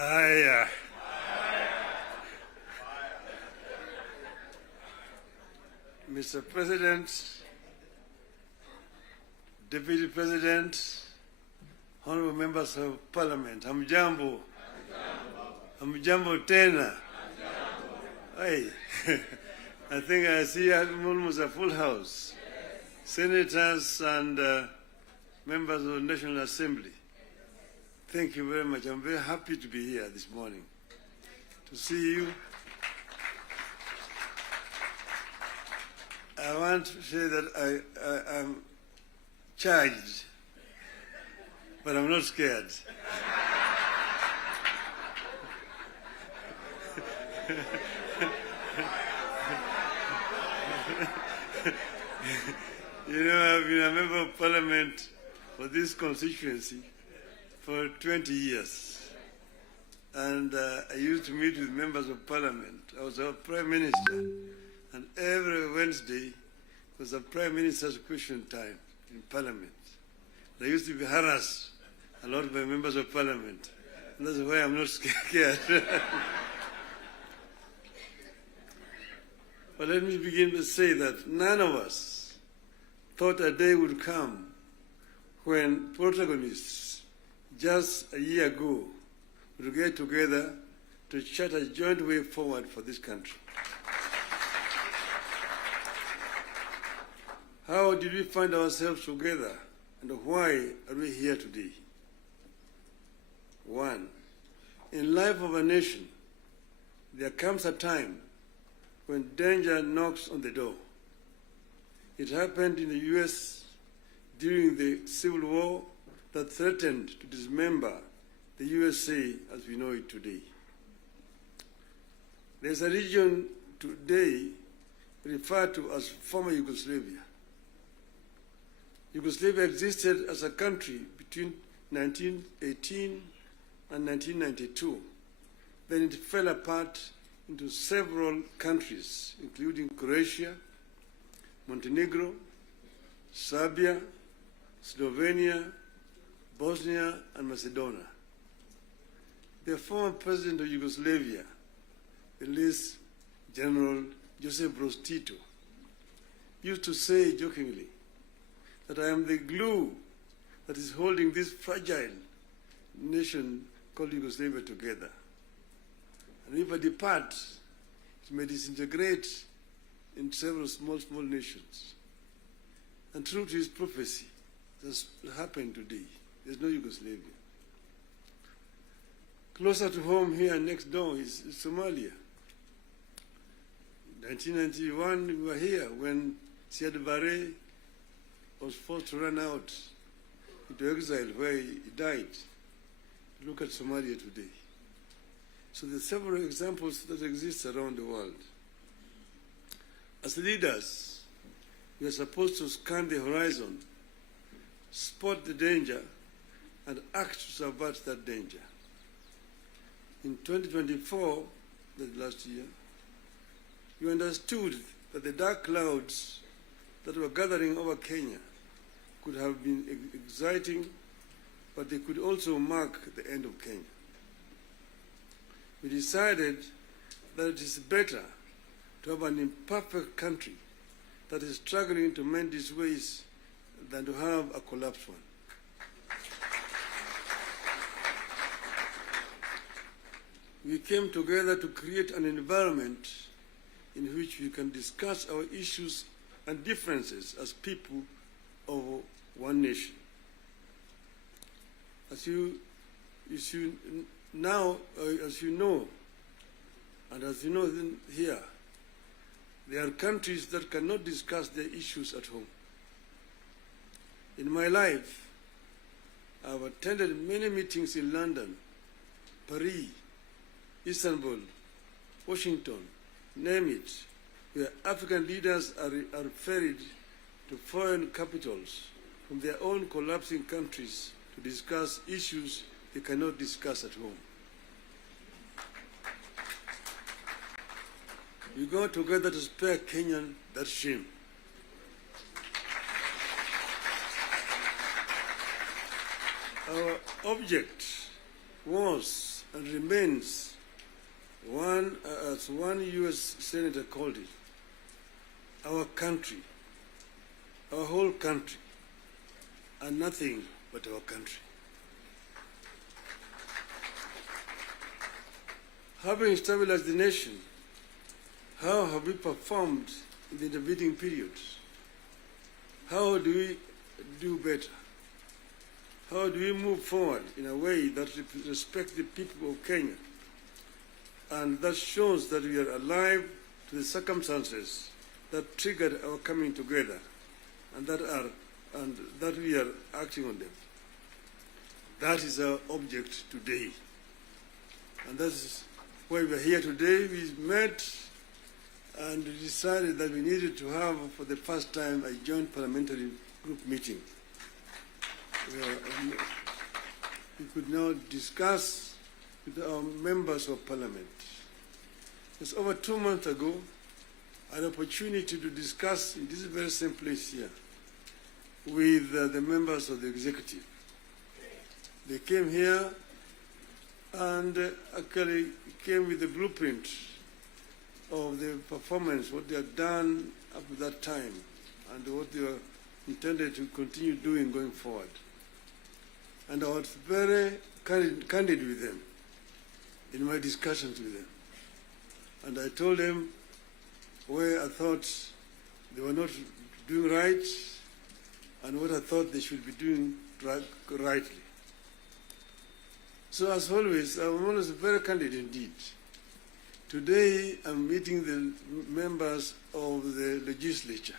Haya. Mr. President, Deputy President, honorable members of Parliament, hamjambo. Hamjambo tena. Hey, I think I see almost a full house. Senators and members of the National Assembly. Thank you very much. I'm very happy to be here this morning to see you. I want to say that I'm charged, but I'm not scared. You know, I've been a member of Parliament for this constituency for 20 years. And I used to meet with members of Parliament. I was our Prime Minister. And every Wednesday was a Prime Minister's question time in Parliament. I used to be harassed a lot by members of Parliament. And that's why I'm not scared. But let me begin to say that none of us thought a day would come when protagonists just a year ago would get together to chart a joint way forward for this country. How did we find ourselves together, and why are we here today? One, in life of a nation, there comes a time when danger knocks on the door. It happened in the US during the Civil War that threatened to dismember the USA as we know it today. There's a region today referred to as former Yugoslavia. Yugoslavia existed as a country between 1918 and 1992. Then it fell apart into several countries, including Croatia, Montenegro, Serbia, Slovenia, Bosnia, and Macedonia. The former president of Yugoslavia, the late General Josip Broz Tito, used to say jokingly that I am the glue that is holding this fragile nation called Yugoslavia together. And if I depart, it may disintegrate in several small nations. And true to his prophecy, that's happened today. There's no Yugoslavia. Closer to home here next door is Somalia. In 1991, we were here when Siad Barre was forced to run out into exile where he died. Look at Somalia today. So there are several examples that exist around the world. As leaders, we are supposed to scan the horizon, spot the danger, and act to subvert that danger. In 2024, the last year, we understood that the dark clouds that were gathering over Kenya could have been exciting, but they could also mark the end of Kenya. We decided that it is better to have an imperfect country that is struggling to mend its ways than to have a collapsed one. We came together to create an environment in which we can discuss our issues and differences as people of one nation. As you know, and as you know here, there are countries that cannot discuss their issues at home. In my life, I've attended many meetings in London, Paris, Istanbul, Washington, name it, where African leaders are ferried to foreign capitals from their own collapsing countries to discuss issues they cannot discuss at home. We go together to spare Kenyan that shame. Our object was and remains one, as one U.S. Senator called it, our country, our whole country, and nothing but our country. Having stabilized the nation, how have we performed in the intervening periods? How do we do better? How do we move forward in a way that respects the people of Kenya and that shows that we are alive to the circumstances that triggered our coming together and that we are acting on them? That is our object today. And that's why we are here today. We met and decided that we needed to have, for the first time, a joint parliamentary group meeting. We could now discuss with our members of parliament. It's over 2 months ago, an opportunity to discuss in this very same place here with the members of the executive. They came here and actually came with the blueprint of the performance, what they had done up to that time, and what they were intended to continue doing going forward. And I was very candid with them in my discussions with them. And I told them where I thought they were not doing right and what I thought they should be doing rightly. So as always, I'm always very candid indeed. Today, I'm meeting the members of the legislature.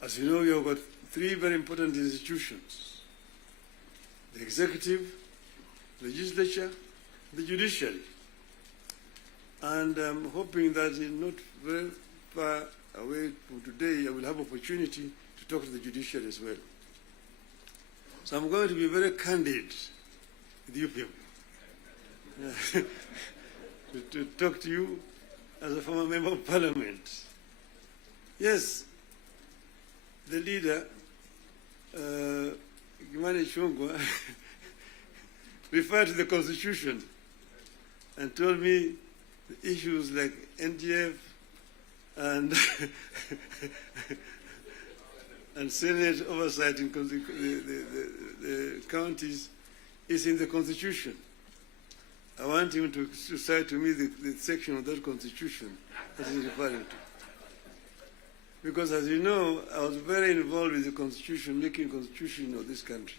As you know, we have got 3 very important institutions: the executive, legislature, the judiciary. And I'm hoping that not very far away from today, I will have opportunity to talk to the judiciary as well. So I'm going to be very candid with you people. to talk to you as a former member of parliament. Yes, the leader, Gimani Chungwa, referred to the Constitution and told me the issues like NGF and and Senate oversight in the counties is in the Constitution. I want him to cite to me the section of that Constitution that he's referring to. Because as you know, I was very involved with the Constitution, making Constitution of this country.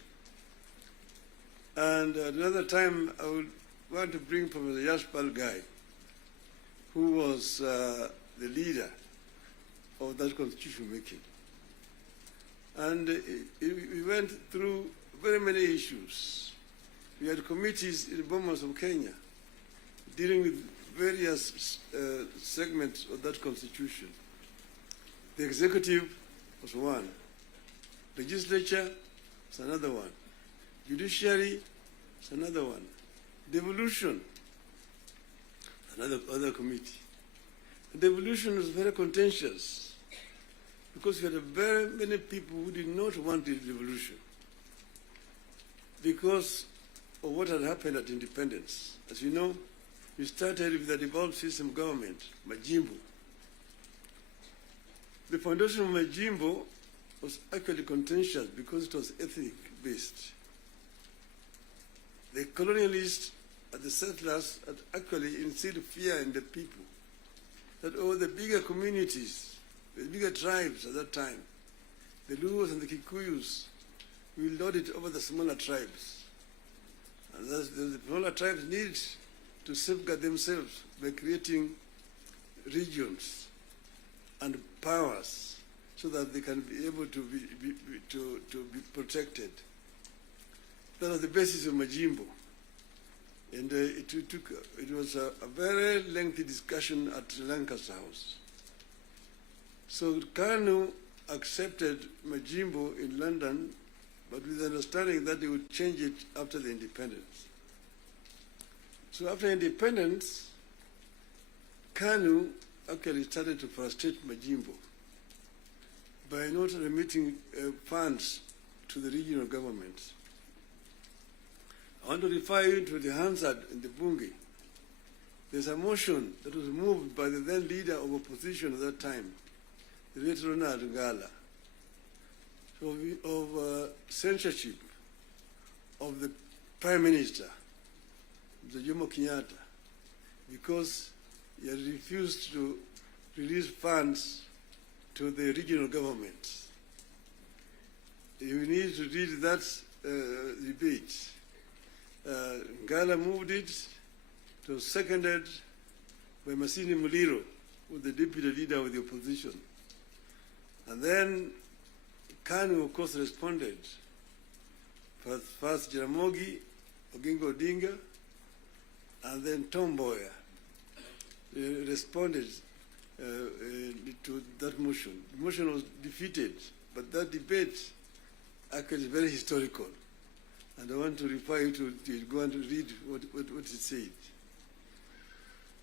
And another time, I would want to bring Professor Yashpal Gai, who was the leader of that Constitution making. And we went through very many issues. We had committees in the Bomas of Kenya dealing with various segments of that Constitution. The executive was one. Legislature is another one. Judiciary is another one. Devolution, other committee. And devolution was very contentious because we had very many people who did not want the devolution because of what had happened at independence. As you know, we started with the devolved system government, Majimbo. The foundation of Majimbo was actually contentious because it was ethnic-based. The colonialists and the settlers had actually instilled fear in the people that the bigger communities, the bigger tribes at that time, the Luos and the Kikuyus, will lord it over the smaller tribes. And thus the smaller tribes need to safeguard themselves by creating regions and powers so that they can be able to be protected. That was the basis of Majimbo. And it was a very lengthy discussion at Lancaster House. So KANU accepted Majimbo in London, but with the understanding that they would change it after the independence. So after independence, KANU actually started to frustrate Majimbo by not remitting funds to the regional governments. I want to refer you to the Hansard in the Bunge. There's a motion that was moved by the then leader of opposition at that time, the late Ronald Ngala, of censorship of the Prime Minister, the Jomo Kenyatta, because he had refused to release funds to the regional governments. You need to read that debate. Ngala moved it. It was seconded by Masini Muliro, who was the deputy leader of the opposition. And then KANU, of course, responded. First Jaramogi, Oginga Odinga, and then Tom Mboya responded to that motion. The motion was defeated, but that debate actually is very historical. And I want to refer you to it. Go and read what it said.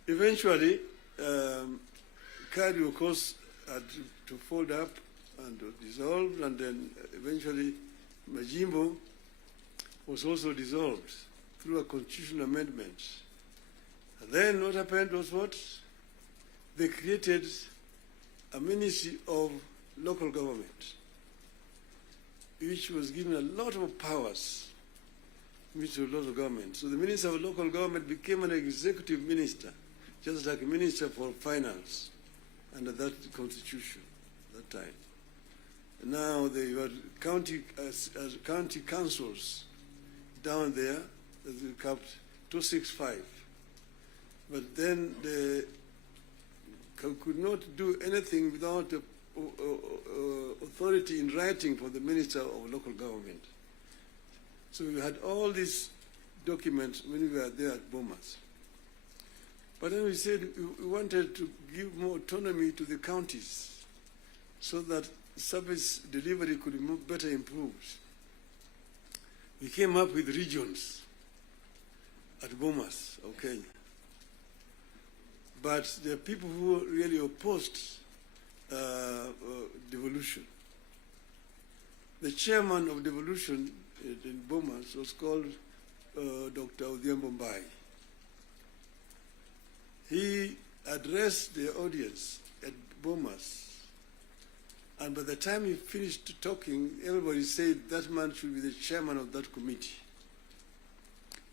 Eventually, KANU, of course, had to fold up and dissolve, and then eventually Majimbo was also dissolved through a constitutional amendment. And then what happened was what? They created a Ministry of Local Government, which was given a lot of powers, Ministry of Local Government. So the Minister of Local Government became an executive minister, just like a Minister for Finance under that constitution at that time. And now they were county councils down there, that we capped 265. But then they could not do anything without authority in writing from the Minister of Local Government. So we had all these documents when we were there at Bomas. But then we said we wanted to give more autonomy to the counties so that service delivery could be better improved. We came up with regions at Bomas of Kenya. But there are people who really opposed devolution. The chairman of devolution in Bomas was called Dr. Odhiambo Mbai. He addressed the audience at Bomas, and by the time he finished talking, everybody said that man should be the chairman of that committee,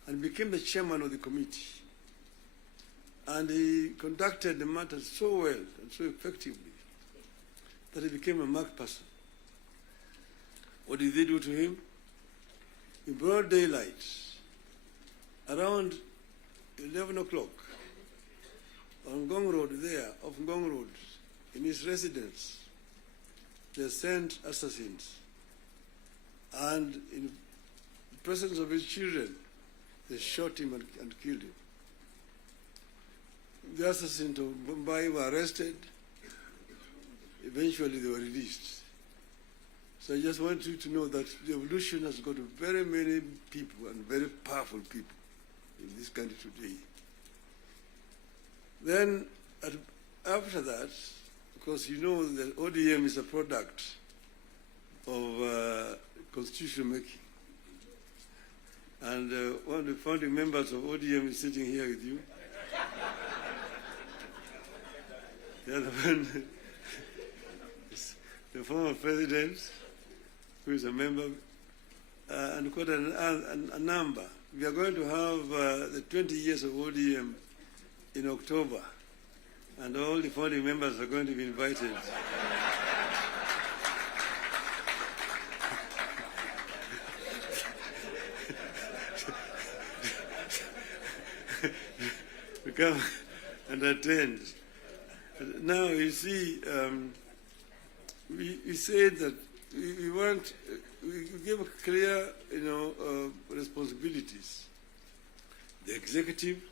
and became the chairman of the committee. And he conducted the matter so well and so effectively that he became a marked person. What did they do to him? In broad daylight, around 11 o'clock, on Ngong Road there, off Ngong Road, in his residence, they sent assassins. And in the presence of his children, they shot him and killed him. The assassins of Mumbai were arrested. Eventually, they were released. So I just want you to know that the revolution has got very many people and very powerful people in this country today. Then, after that, because you know that ODM is a product of constitution making. And one of the founding members of ODM is sitting here with you. The other one is the former president, who is a member, and quite a number. We are going to have the 20 years of ODM in October, and all the founding members are going to be invited. to come and attend. Now, you see, we said that we give clear, responsibilities. The executive,